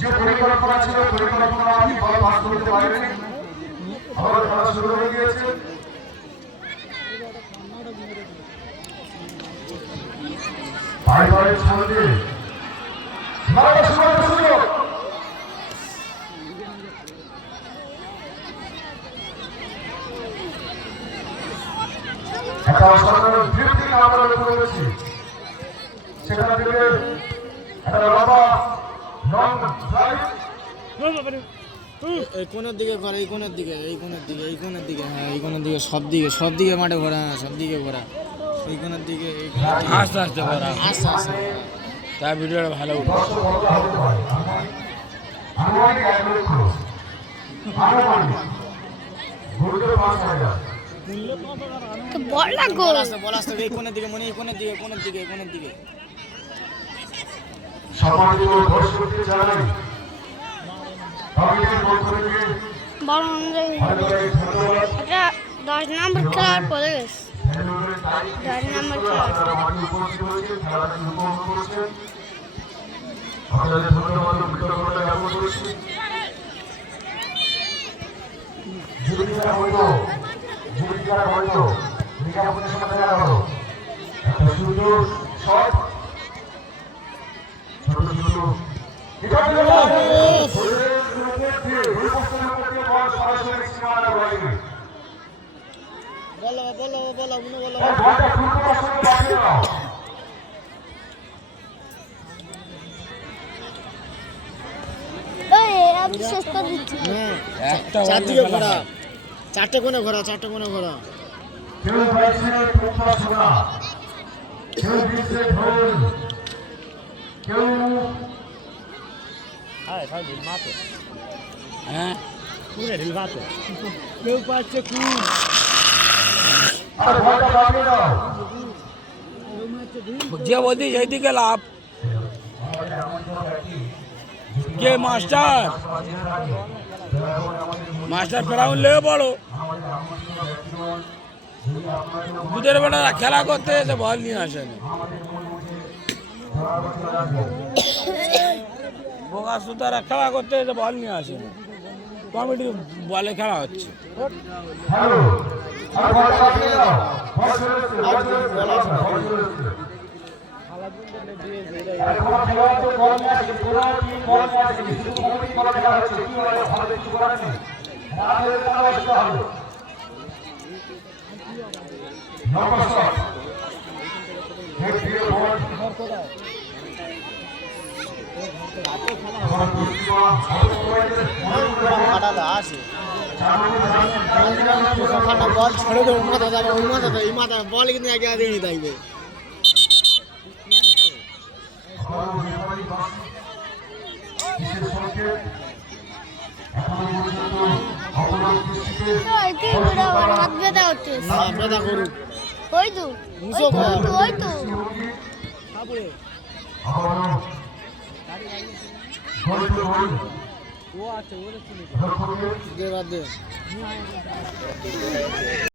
যে পরিকল্পনা ছিল পরিকল্পনা করতে পারিনি আবার খেলা শুরু হয়ে গিয়েছে ভাই ভাইয়ের সামনে একটা অসাধারণ তৃপ্তি আমরা লক্ষ্য করেছি। সেখান থেকে একটা লম্বা লং ড্রাইভ। এই কোণের দিকে ঘোরা এই কোণের দিকে এই কোণের দিকে এই কোণের দিকে হ্যাঁ এই কোণের দিকে সব দিকে সব দিকে মাঠে ঘোরা হ্যাঁ সব দিকে ঘোরা। এই কোণের দিকে এই। আস্তে আস্তে করা আস্তে আস্তে তার ভিডিওটা ভালো উঠবে বল না গো বল আসতে এই কোণের দিকে মনে এই কোণের দিকে কোণের দিকে এই কোণের দিকে। বল অনুযায়ী এটা দশ নম্বর খেলার পরে গেছে। দশ নম্বর খেলা হইতো বিজ্ঞাপনের সময় দেখা গেল একটা সুন্দর শট ছোট ছোট হলো বল সরাসরি সীমানা বাইরে বলো বলো বলো বলো হ্যাঁ একটা চারটে কোণে ঘোরা চারটে কোণে ঘোরা কেউ গাইছে তোমরা শোনা কেউ দিচ্ছে ঢোল কেউ হ্যাঁ আর বলটা বাড়িয়ে দাও যে বলছি সেইদিকে লাভ কে মাস্টার মাস্টার ফেরাউন লেগে পড়ো। দুধের বেটা খেলা করতে এসে বল নিয়ে আসেনি বোকা সুতারা খেলা করতে এসে বল নিয়ে আসেনি কমিটির বলে খেলা হচ্ছে। হ্যালো বল খেলা হচ্ছে কি বলে ভালো কিছু করার নেই। রাতের খেলা আসতে হবে। নম্বর শট হেড দিয়ে বল ছেড়ে দেবো মাথা যাবে ওই মাথাতে এই মাথা বল কিন্তু একে আগে নিয়ে থাকবে বিশেষ সংকেত এখনও পর্যন্ত অবরোধ দৃষ্টিতে হাত ব্যথা হচ্ছে হ্যাঁ ব্যথা করুক ওই তো ওই তো আবারও গল্প বই লক্ষ্যকে দে বাদ দে